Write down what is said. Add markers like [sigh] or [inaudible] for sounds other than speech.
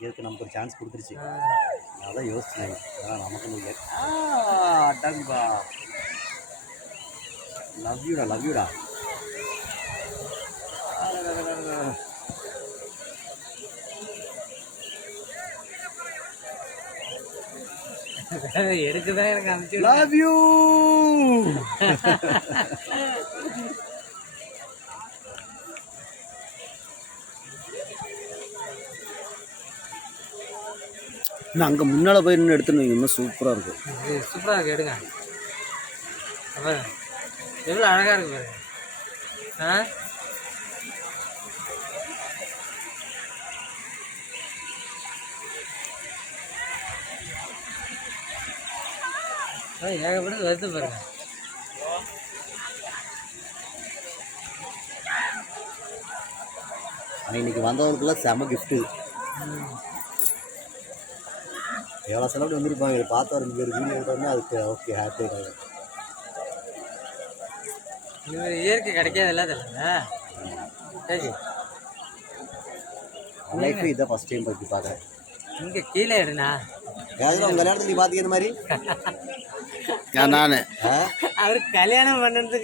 இதுக்கு நமக்கு ஒரு சான்ஸ் கொடுத்துருச்சு. நான் தான் யோசிச்சேன். அதான் நமக்கு முடியல டங்பா லவ் யூடா லவ் யூடா எடுக்குதான் எனக்கு அனுப்பிச்சு லவ் யூ [laughs] நான் அங்கே முன்னால் போய் நின்று எடுத்துன்னு வைங்க, இன்னும் சூப்பராக இருக்கும். சூப்பராக இருக்கு எடுங்க. அப்ப எவ்வளோ அழகாக இருக்கு பாருங்க. ஆ? ஏகப்பட்டது வருது பாருங்க. இன்னைக்கு வந்தவங்களுக்குலாம் செம கிஃப்ட்டு எவ்வளோ செலவு வந்திருப்பாங்க? இதை பார்த்து ஒரு பேர் வீடியோ எடுத்தோடனே அதுக்கு ஓகே ஹாப்பி ஆகிடும் இயற்கை கிடைக்காதுல்ல தெரியல சரி. லைஃப் இதான் ஃபஸ்ட் டைம் போய் பார்க்குறேன். இங்கே கீழே எடுண்ணா ஏதாவது உங்கள் கல்யாணத்துக்கு நீ பார்த்திக்கிற மாதிரி? நான் ஆ? அவர் கல்யாணம் பண்ணுறதுக்கு